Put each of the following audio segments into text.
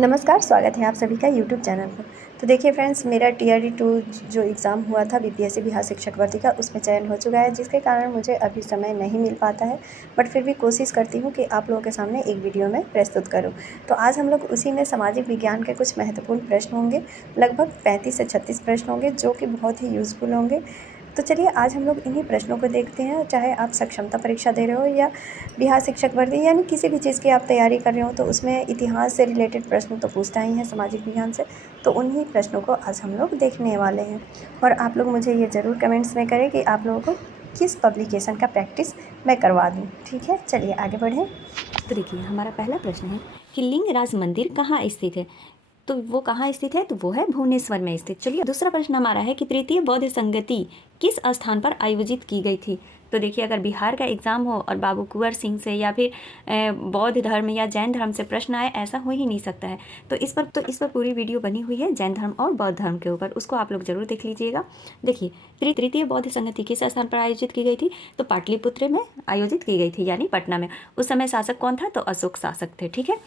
नमस्कार, स्वागत है आप सभी का यूट्यूब चैनल पर। तो देखिए फ्रेंड्स, मेरा टीआरई 2 जो एग्ज़ाम हुआ था बीपीएससी बिहार शिक्षक भर्ती का, उसमें चयन हो चुका है, जिसके कारण मुझे अभी समय नहीं मिल पाता है। बट फिर भी कोशिश करती हूँ कि आप लोगों के सामने एक वीडियो में प्रस्तुत करूँ। तो आज हम लोग उसी में सामाजिक विज्ञान के कुछ महत्वपूर्ण प्रश्न होंगे, लगभग 35 से 36 प्रश्न होंगे, जो कि बहुत ही यूज़फुल होंगे। तो चलिए आज हम लोग इन्हीं प्रश्नों को देखते हैं। चाहे आप सक्षमता परीक्षा दे रहे हो या बिहार शिक्षक भर्ती यानी किसी भी चीज़ की आप तैयारी कर रहे हो, तो उसमें इतिहास से रिलेटेड प्रश्न तो पूछता ही है, सामाजिक विज्ञान से। तो उन्हीं प्रश्नों को आज हम लोग देखने वाले हैं। और आप लोग मुझे ये ज़रूर कमेंट्स में करें कि आप लोगों को किस पब्लिकेशन का प्रैक्टिस मैं करवा दूँ। ठीक है, चलिए आगे बढ़ें। तो देखिए हमारा पहला प्रश्न है कि लिंगराज मंदिर कहाँ स्थित है। तो वो कहाँ स्थित है, तो वो है भुवनेश्वर में स्थित। चलिए दूसरा प्रश्न हमारा है कि तृतीय बौद्ध संगति किस स्थान पर आयोजित की गई थी। तो देखिए अगर बिहार का एग्जाम हो और बाबू कुंवर सिंह से या फिर बौद्ध धर्म या जैन धर्म से प्रश्न आए, ऐसा हो ही नहीं सकता है। तो इस पर पूरी वीडियो बनी हुई है जैन धर्म और बौद्ध धर्म के ऊपर, उसको आप लोग जरूर देख लीजिएगा। देखिए तृतीय बौद्ध संगति किस स्थान पर आयोजित की गई थी, तो पाटलिपुत्र में आयोजित की गई थी, यानी पटना में। उस समय शासक कौन था, तो अशोक शासक थे। ठीक है।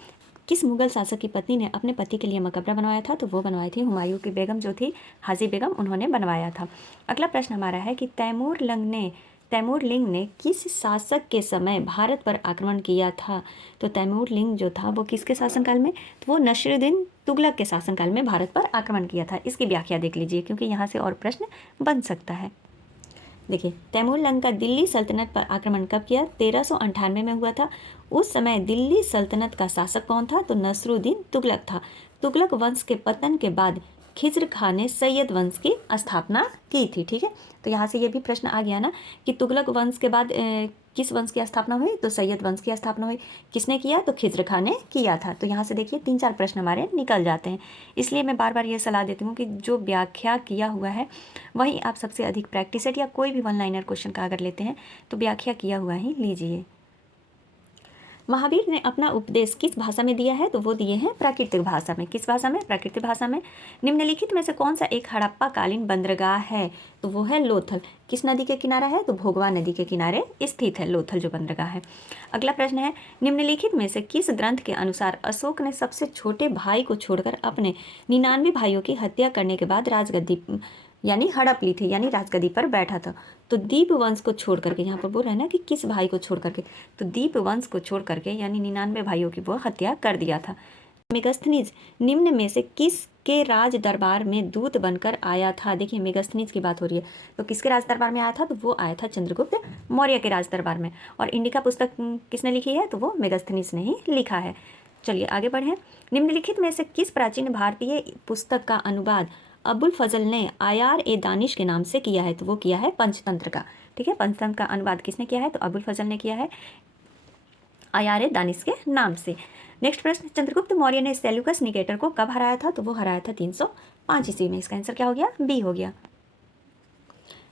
किस मुगल शासक की पत्नी ने अपने पति के लिए मकबरा बनवाया था, तो वो बनवाई थी हुमायूं की बेगम जो थी हाजी बेगम, उन्होंने बनवाया था। अगला प्रश्न हमारा है कि तैमूरलिंग ने किस शासक के समय भारत पर आक्रमण किया था। तो तैमूरलिंग जो था वो किसके शासनकाल में, तो वो नसरुद्दीन तुगलक के शासनकाल में भारत पर आक्रमण किया था। इसकी व्याख्या देख लीजिए, क्योंकि यहाँ से और प्रश्न बन सकता है। देखिए तैमूरलंग का दिल्ली सल्तनत पर आक्रमण कब किया, 1398 में हुआ था। उस समय दिल्ली सल्तनत का शासक कौन था, तो नसरुद्दीन तुगलक था। तुगलक वंश के पतन के बाद खिज्र खां ने सैयद वंश की स्थापना की थी। ठीक है, तो यहाँ से ये भी प्रश्न आ गया ना कि तुगलक वंश के बाद किस वंश की स्थापना हुई, तो सैयद वंश की स्थापना हुई। किसने किया, तो खिज्र खां ने किया था। तो यहाँ से देखिए 3-4 प्रश्न हमारे निकल जाते हैं। इसलिए मैं बार बार ये सलाह देती हूँ कि जो व्याख्या किया हुआ है वहीं आप सबसे अधिक प्रैक्टिस सेट या कोई भी वन लाइनर क्वेश्चन का अगर लेते हैं तो व्याख्या किया हुआ ही लीजिए। महावीर ने अपना उपदेश किस भाषा में दिया है, तो वो दिए हैं प्राकृतिक भाषा में। किस भाषा में, प्राकृतिक भाषा में। निम्नलिखित में से कौन सा एक हड़प्पा कालीन बंदरगाह है, तो वो है लोथल। किस नदी के किनारा है, तो भोगवा नदी के किनारे स्थित है लोथल जो बंदरगाह है। अगला प्रश्न है निम्नलिखित में से किस ग्रंथ के अनुसार अशोक ने सबसे छोटे भाई को छोड़कर अपने 99 भाइयों की हत्या करने के बाद राजगद्दी यानी हड़प ली थी, यानी राजगद्दी पर बैठा था। तो दीप वंश को छोड़ करके, यहाँ पर बोल रहे हैं ना कि किस भाई को छोड़ करके, तो दीप वंश को छोड़ करके यानी 99 भाइयों की वो हत्या कर दिया था। मेगस्थनीज निम्न में से किस के राज दरबार में दूत बनकर आया था। देखिए मेगस्थनीज की बात हो रही है, तो किसके राज दरबार में आया था, तो वो आया था चंद्रगुप्त मौर्य के राज दरबार में। और इंडिका पुस्तक किसने लिखी है, तो वो मेगस्थनीज ने ही लिखा है। चलिए आगे बढ़ें। निम्नलिखित में से किस प्राचीन भारतीय पुस्तक का अनुवाद अबुल फजल ने आयार ए दानिश के नाम से किया है, तो वो किया है पंचतंत्र का। ठीक है, पंचतंत्र का अनुवाद किसने किया है, तो अबुल फजल ने किया है आयार ए दानिश के नाम से। नेक्स्ट प्रश्न, चंद्रगुप्त मौर्य ने सेल्यूकस निकेटर को कब हराया था, तो वो हराया था 305 ईस्वी में। इसका आंसर क्या हो गया, बी हो गया।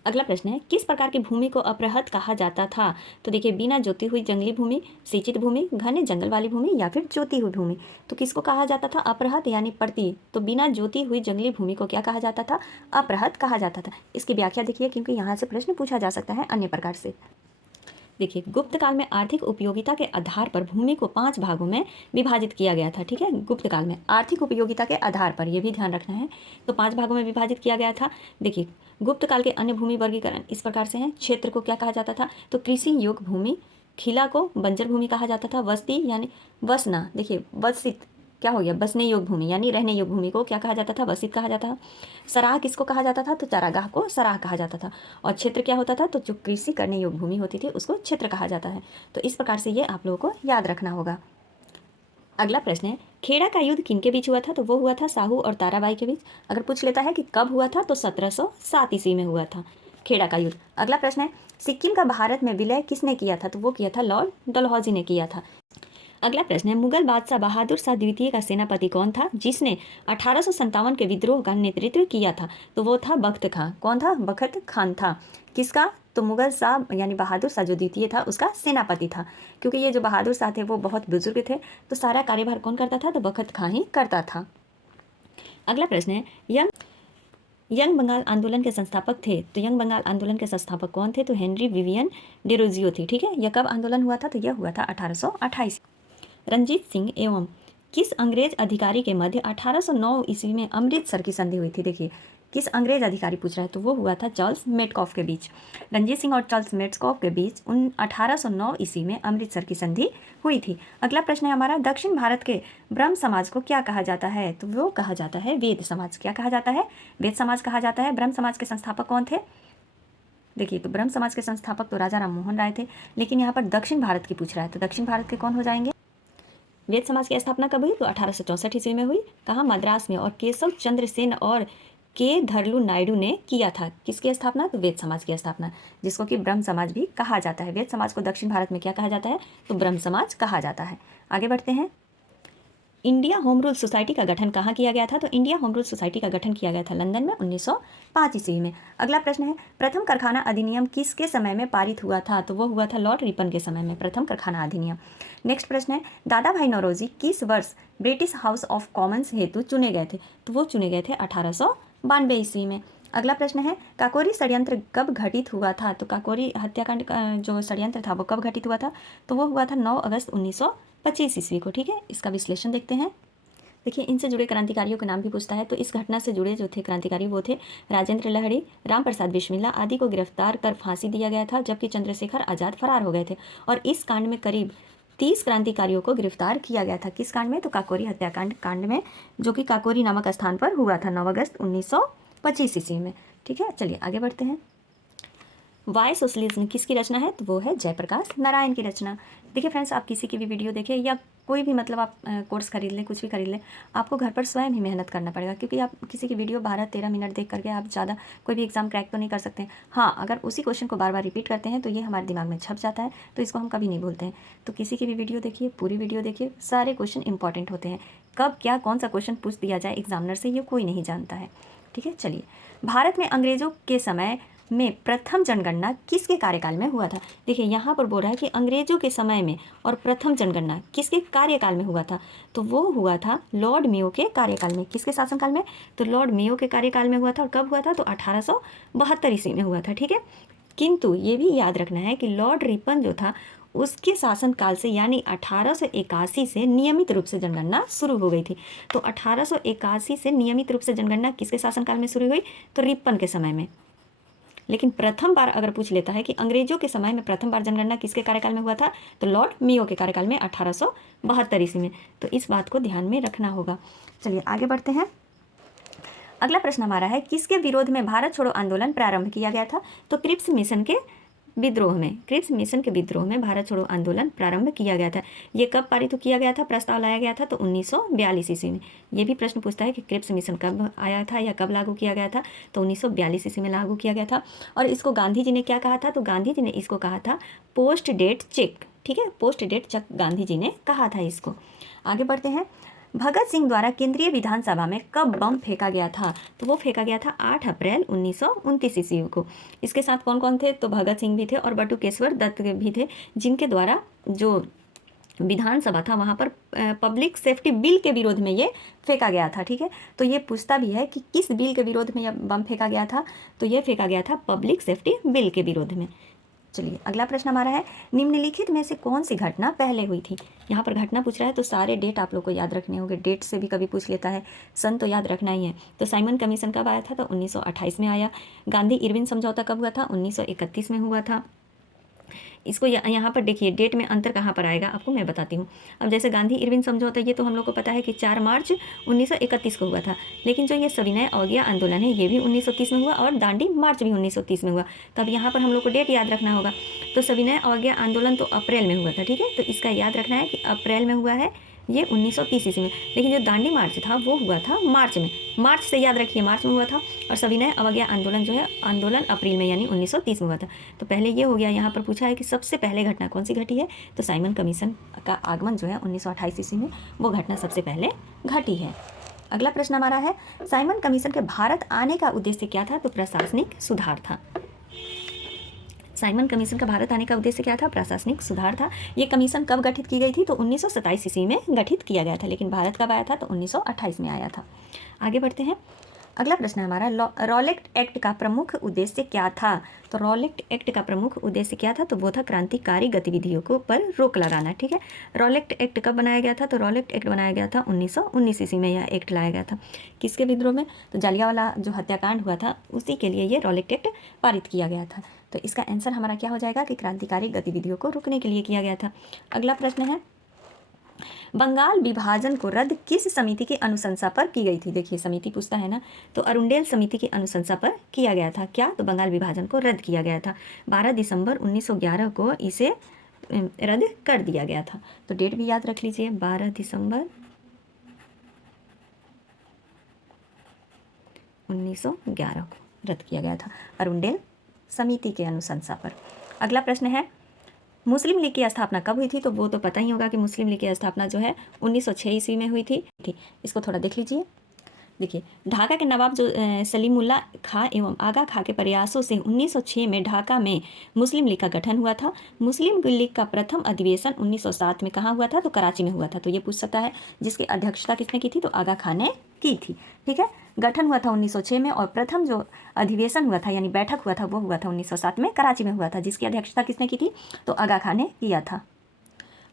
अगला प्रश्न है किस प्रकार की भूमि को अपृहत कहा जाता था। तो देखिए बिना जोती हुई जंगली भूमि, सिंचित भूमि, घने जंगल वाली भूमि या फिर जोती हुई भूमि। तो किसको कहा जाता था, अपृहत यानी पड़ती। तो बिना जोती हुई जंगली भूमि को क्या कहा जाता था, अपृहत कहा जाता था। इसकी व्याख्या देखिए, क्योंकि यहाँ से प्रश्न पूछा जा सकता है अन्य प्रकार से। देखिए गुप्त काल में आर्थिक उपयोगिता के आधार पर भूमि को 5 भागों में विभाजित किया गया था। ठीक है, गुप्त काल में आर्थिक उपयोगिता के आधार पर, यह भी ध्यान रखना है, तो 5 भागों में विभाजित किया गया था। देखिए गुप्त काल के अन्य भूमि वर्गीकरण इस प्रकार से हैं। क्षेत्र को क्या कहा जाता था, तो कृषि योग्य भूमि, खिला को बंजर भूमि कहा जाता था, वस्ती यानी वसना, देखिए वसित क्या हो गया, बसने योग्य भूमि यानी रहने योग्य भूमि को क्या कहा जाता था, वसित कहा जाता था। सराह किसको कहा जाता था, तो चारागाह को सराह कहा जाता था। और क्षेत्र क्या होता था, तो जो कृषि करने योग्य भूमि होती थी उसको क्षेत्र कहा जाता है। तो इस प्रकार से ये आप लोगों को याद रखना होगा। अगला प्रश्न है खेड़ा का युद्ध किनके बीच हुआ था, तो वो हुआ था साहू और ताराबाई के बीच। अगर पूछ लेता है कि कब हुआ था, तो 1707 ईस्वी में हुआ था खेड़ा का युद्ध। अगला प्रश्न है सिक्किम का भारत में विलय किसने किया था, तो वो किया था लॉर्ड डलहौजी ने किया था। अगला प्रश्न है मुगल बादशाह बहादुर शाह द्वितीय का सेनापति कौन था जिसने 1857 के विद्रोह का नेतृत्व किया था, तो वो था बख्त खां। कौन था, बख्त खान था। किसका, तो मुगल शाह यानी बहादुर शाह जो द्वितीय था उसका सेनापति था। क्योंकि ये जो बहादुर शाह थे वो बहुत बुजुर्ग थे, तो सारा कार्यभार कौन करता था, तो बख्त खां ही करता था। अगला प्रश्न है यंग बंगाल आंदोलन के संस्थापक थे, तो यंग बंगाल आंदोलन के संस्थापक कौन थे, तो हेनरी विवियन डेरोजियो थे। ठीक है, यह कब आंदोलन हुआ था, तो यह हुआ था 1828। रंजीत सिंह एवं किस अंग्रेज अधिकारी के मध्य 1809 ईस्वी में अमृतसर की संधि हुई थी? देखिए किस अंग्रेज अधिकारी पूछ रहा है, तो वो हुआ था चार्ल्स मेटकॉफ के बीच। रणजीत सिंह और चार्ल्स मेटकॉफ के बीच 1809 ईस्वी में अमृतसर की संधि हुई थी। अगला प्रश्न है हमारा, दक्षिण भारत के ब्रह्म समाज को क्या कहा जाता है? तो वो कहा जाता है वेद समाज। क्या कहा जाता है? वेद समाज कहा जाता है। ब्रह्म समाज के संस्थापक कौन थे? देखिए तो ब्रह्म समाज के संस्थापक तो राजा राम मोहन राय थे, लेकिन यहाँ पर दक्षिण भारत की पूछ रहा है, तो दक्षिण भारत के कौन हो जाएंगे? वेद समाज की स्थापना कब हुई? तो 1864 ईस्वी में हुई। कहाँ? मद्रास में। और केशव चंद्र सेन और के धरलू नायडू ने किया था किसकी स्थापना? तो वेद समाज की स्थापना, जिसको कि ब्रह्म समाज भी कहा जाता है। वेद समाज को दक्षिण भारत में क्या कहा जाता है? तो ब्रह्म समाज कहा जाता है। आगे बढ़ते हैं। इंडिया होम रूल सोसाइटी का गठन कहाँ किया गया था? तो इंडिया होम रूल सोसाइटी का गठन किया गया था लंदन में 1905 ईस्वी में। अगला प्रश्न है, प्रथम कारखाना अधिनियम किसके समय में पारित हुआ था? तो वो हुआ था लॉर्ड रिपन के समय में प्रथम कारखाना अधिनियम। नेक्स्ट प्रश्न है, दादा भाई नौरोजी किस वर्ष ब्रिटिश हाउस ऑफ कॉमन्स हेतु चुने गए थे? तो वो चुने गए थे 1892 ईस्वी में। अगला प्रश्न है, काकोरी षड्यंत्र कब घटित हुआ था? तो काकोरी हत्याकांड का जो षड्यंत्र था वो कब घटित हुआ था? तो वो हुआ था 9 अगस्त 1925 ईस्वी को। ठीक है, इसका विश्लेषण देखते हैं। देखिए इनसे जुड़े क्रांतिकारियों के नाम भी पूछता है, तो इस घटना से जुड़े जो थे क्रांतिकारी वो थे राजेंद्र लहड़ी, राम प्रसाद बिस्मिल्ला आदि को गिरफ्तार कर फांसी दिया गया था, जबकि चंद्रशेखर आज़ाद फरार हो गए थे। और इस कांड में करीब 30 क्रांतिकारियों को गिरफ्तार किया गया था। किस कांड में? तो काकोरी हत्याकांड कांड में, जो कि काकोरी नामक स्थान पर हुआ था 9 अगस्त 1925 ईस्वी में। ठीक है, चलिए आगे बढ़ते हैं। वाई सोशलिज्म किसकी रचना है? तो वो है जयप्रकाश नारायण की रचना। देखिए फ्रेंड्स, आप किसी की भी वीडियो देखें या कोई भी मतलब आप कोर्स खरीद लें, कुछ भी खरीद लें, आपको घर पर स्वयं ही मेहनत करना पड़ेगा, क्योंकि आप किसी की वीडियो 12-13 मिनट देख करके आप ज़्यादा कोई भी एग्जाम क्रैक तो नहीं कर सकते हैं। हाँ, अगर उसी क्वेश्चन को बार बार रिपीट करते हैं तो ये हमारे दिमाग में छप जाता है, तो इसको हम कभी नहीं भूलते हैं। तो किसी की भी वीडियो देखिए, पूरी वीडियो देखिए, सारे क्वेश्चन इंपॉर्टेंट होते हैं। कब क्या कौन सा क्वेश्चन पूछ दिया जाए एग्जामिनर से, ये कोई नहीं जानता है। ठीक है, चलिए। भारत में अंग्रेजों के समय में प्रथम जनगणना किसके कार्यकाल में हुआ था? देखिए यहाँ पर बोल रहा है कि अंग्रेजों के समय में और प्रथम जनगणना किसके कार्यकाल में हुआ था? तो वो हुआ था लॉर्ड मेयो के कार्यकाल में। किसके शासनकाल में? तो लॉर्ड मेयो के कार्यकाल में हुआ था। और कब हुआ था? तो 1872 ईस्वी में हुआ था। ठीक है, किंतु ये भी याद रखना है कि लॉर्ड रिपन जो था उसके शासनकाल से यानी 1881 से नियमित रूप से जनगणना शुरू हो गई थी। तो 1881 से नियमित रूप से जनगणना किसके शासनकाल में शुरू हुई? तो रिपन के समय में। लेकिन प्रथम बार अगर पूछ लेता है कि अंग्रेजों के समय में प्रथम बार जनगणना किसके कार्यकाल में हुआ था, तो लॉर्ड मेयो के कार्यकाल में 1872 ईस्वी में। तो इस बात को ध्यान में रखना होगा। चलिए आगे बढ़ते हैं। अगला प्रश्न हमारा है, किसके विरोध में भारत छोड़ो आंदोलन प्रारंभ किया गया था? तो क्रिप्स मिशन के विद्रोह में भारत छोड़ो आंदोलन प्रारंभ किया गया था। ये कब पारित किया गया था, प्रस्ताव लाया गया था? तो 1942 ईस्वी में। ये भी प्रश्न पूछता है कि क्रिप्स मिशन कब आया था या कब लागू किया गया था? तो 1942 ईस्वी में लागू किया गया था। और इसको गांधी जी ने क्या कहा था? तो गांधी जी ने इसको कहा था पोस्ट डेट चेक। ठीक है, post date cheque Gandhi ji ने कहा था इसको। आगे बढ़ते हैं। भगत सिंह द्वारा केंद्रीय विधानसभा में कब बम फेंका गया था? तो वो फेंका गया था 8 अप्रैल 1929 ईस्वी को। इसके साथ कौन कौन थे? तो भगत सिंह भी थे और बटुकेश्वर दत्त भी थे, जिनके द्वारा जो विधानसभा था वहाँ पर पब्लिक सेफ्टी बिल के विरोध में ये फेंका गया था। ठीक है, तो ये पूछता भी है कि किस बिल के विरोध में यह बम फेंका गया था? तो ये फेंका गया था पब्लिक सेफ्टी बिल के विरोध में। चलिए अगला प्रश्न हमारा है, निम्नलिखित में से कौन सी घटना पहले हुई थी? यहाँ पर घटना पूछ रहा है, तो सारे डेट आप लोग को याद रखने होंगे। डेट से भी कभी पूछ लेता है, सन तो याद रखना ही है। तो साइमन कमीशन कब आया था? तो 1928 में आया। गांधी इरविन समझौता कब हुआ था? 1931 में हुआ था। इसको यहाँ पर देखिए, डेट में अंतर कहाँ पर आएगा आपको मैं बताती हूँ। अब जैसे गांधी इरविन समझौता, ये तो हम लोग को पता है कि 4 मार्च 1931 को हुआ था। लेकिन जो ये सविनय अवज्ञा आंदोलन है ये भी 1930 में हुआ और दांडी मार्च भी 1930 में हुआ। तब यहाँ पर हम लोग को डेट याद रखना होगा। तो सविनय अवज्ञा आंदोलन तो अप्रैल में हुआ था। ठीक है, तो इसका याद रखना है कि अप्रैल में हुआ है ये 1930 ईस्वी में। लेकिन जो दांडी मार्च था वो हुआ था मार्च में। मार्च से याद रखिए, मार्च में हुआ था। और सविनय अवज्ञा आंदोलन जो है आंदोलन अप्रैल में यानी 1930 में हुआ था। तो पहले ये हो गया। यहाँ पर पूछा है कि सबसे पहले घटना कौन सी घटी है? तो साइमन कमीशन का आगमन जो है 1928 ईस्वी में, वो घटना सबसे पहले घटी है। अगला प्रश्न हमारा है, साइमन कमीशन के भारत आने का उद्देश्य क्या था? तो प्रशासनिक सुधार था। साइमन कमीशन का भारत आने का उद्देश्य क्या था? प्रशासनिक सुधार था। ये कमीशन कब गठित की गई थी? तो 1927 ईस्वी में गठित किया गया था। लेकिन भारत कब आया था? तो 1928 में आया था। आगे बढ़ते हैं। अगला प्रश्न है हमारा, रॉलेट एक्ट का प्रमुख उद्देश्य क्या था? तो रॉलेट एक्ट का प्रमुख उद्देश्य क्या था? तो वो था क्रांतिकारी गतिविधियों को पर रोक लगाना। ठीक है, रॉलेट एक्ट कब बनाया गया था? तो रॉलेट एक्ट बनाया गया था 1919 ईस्वी में। यह एक्ट लाया गया था किसके विद्रोह में? तो जालियांवाला जो हत्याकांड हुआ था उसी के लिए ये रॉलेट एक्ट पारित किया गया था। तो इसका आंसर हमारा क्या हो जाएगा कि क्रांतिकारी गतिविधियों को रोकने के लिए किया गया था। अगला प्रश्न है, बंगाल विभाजन को रद्द किस समिति की अनुशंसा पर की गई थी? देखिए समिति पूछता है ना, तो अरुंडेल समिति की अनुशंसा पर किया गया था। क्या? तो बंगाल विभाजन को रद्द किया गया था। 12 दिसंबर 1911 को इसे रद्द कर दिया गया था। तो डेट भी याद रख लीजिए, 12 दिसंबर 1911 को रद्द किया गया था अरुंडेल समिति के अनुशंसा पर। अगला प्रश्न है, मुस्लिम लीग की स्थापना कब हुई थी? तो वो तो पता ही होगा कि मुस्लिम लीग की स्थापना जो है 1906 ईस्वी में हुई थी। इसको थोड़ा देख लीजिए। देखिए, ढाका के नवाब जो सलीमुल्ला खां एवं आगा खां के प्रयासों से 1906 में ढाका में मुस्लिम लीग का गठन हुआ था। मुस्लिम लीग का प्रथम अधिवेशन 1907 में कहाँ हुआ था? तो कराची में हुआ था। तो ये पूछ सकता है जिसकी अध्यक्षता किसने की थी? तो आगा खां ने की थी। ठीक है, गठन हुआ था 1906 में और प्रथम जो अधिवेशन हुआ था यानी बैठक हुआ था वो हुआ था 1907 में कराची में हुआ था, जिसकी अध्यक्षता किसने की थी? तो आगा खां ने किया था।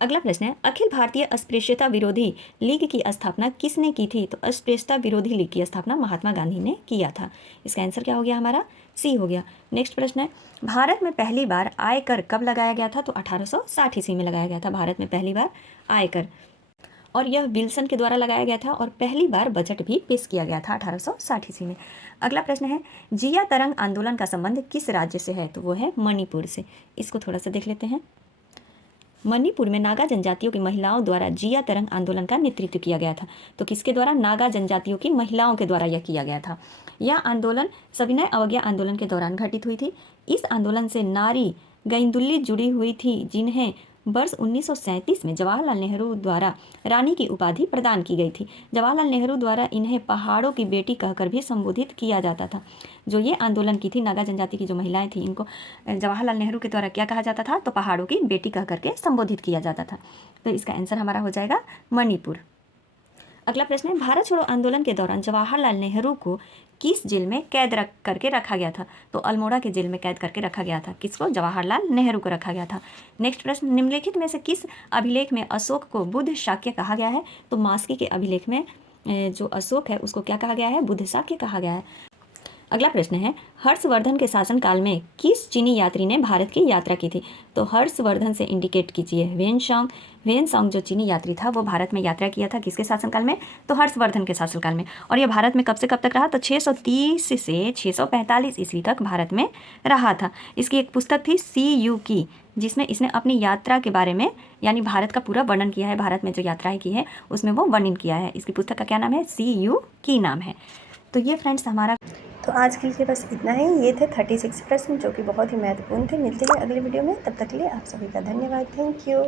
अगला प्रश्न है, अखिल भारतीय अस्पृश्यता विरोधी लीग की स्थापना किसने की थी? तो अस्पृश्यता विरोधी लीग की स्थापना महात्मा गांधी ने किया था। इसका आंसर क्या हो गया हमारा? सी हो गया। नेक्स्ट प्रश्न है, भारत में पहली बार आयकर कब लगाया गया था? तो 1860 ईस्वी में लगाया गया था भारत में पहली बार आयकर, और यह विल्सन के द्वारा लगाया गया था और पहली बार बजट भी पेश किया गया था 1860 ईस्वी में। अगला प्रश्न है, जिया तरंग आंदोलन का संबंध किस राज्य से है? तो वो है मणिपुर से। इसको थोड़ा सा देख लेते हैं। मणिपुर में नागा जनजातियों की महिलाओं द्वारा जिया तरंग आंदोलन का नेतृत्व किया गया था। तो किसके द्वारा? नागा जनजातियों की महिलाओं के द्वारा यह किया गया था। यह आंदोलन सविनय अवज्ञा आंदोलन के दौरान घटित हुई थी। इस आंदोलन से नारी गैंदुल्ली जुड़ी हुई थी, जिन्हें वर्ष 1937 में जवाहरलाल नेहरू द्वारा रानी की उपाधि प्रदान की गई थी। जवाहरलाल नेहरू द्वारा इन्हें पहाड़ों की बेटी कहकर भी संबोधित किया जाता था। जो ये आंदोलन की थी, नागा जनजाति की जो महिलाएं थी, इनको जवाहरलाल नेहरू के द्वारा क्या कहा जाता था? तो पहाड़ों की बेटी कह करके संबोधित किया जाता था। तो इसका आंसर हमारा हो जाएगा मणिपुर। अगला प्रश्न है, भारत छोड़ो आंदोलन के दौरान जवाहरलाल नेहरू को किस जेल में कैद करके रखा गया था? तो अल्मोड़ा के जेल में कैद करके रखा गया था। किसको? जवाहरलाल नेहरू को रखा गया था। नेक्स्ट प्रश्न, निम्नलिखित में से किस अभिलेख में अशोक को बुद्ध शाक्य कहा गया है? तो मास्की के अभिलेख में जो अशोक है उसको क्या कहा गया है? बुद्ध शाक्य कहा गया है। अगला प्रश्न है, हर्षवर्धन के शासनकाल में किस चीनी यात्री ने भारत की यात्रा की थी? तो हर्षवर्धन से इंडिकेट कीजिए। वेनसोंग जो चीनी यात्री था वो भारत में यात्रा किया था किसके शासनकाल में? तो हर्षवर्धन के शासनकाल में। और ये भारत में कब से कब तक रहा? तो 630 से 645 ईस्वी तक भारत में रहा था। इसकी एक पुस्तक थी CU की, जिसमें इसने अपनी यात्रा के बारे में यानी भारत का पूरा वर्णन किया है। भारत में जो यात्राएं की है उसमें वो वर्णन किया है। इसकी पुस्तक का क्या नाम है? CU की नाम है। तो ये फ्रेंड्स हमारा तो आज के लिए बस इतना ही। ये थे 36 प्रश्न जो कि बहुत ही महत्वपूर्ण थे। मिलते हैं अगले वीडियो में, तब तक के लिए आप सभी का धन्यवाद। Thank you.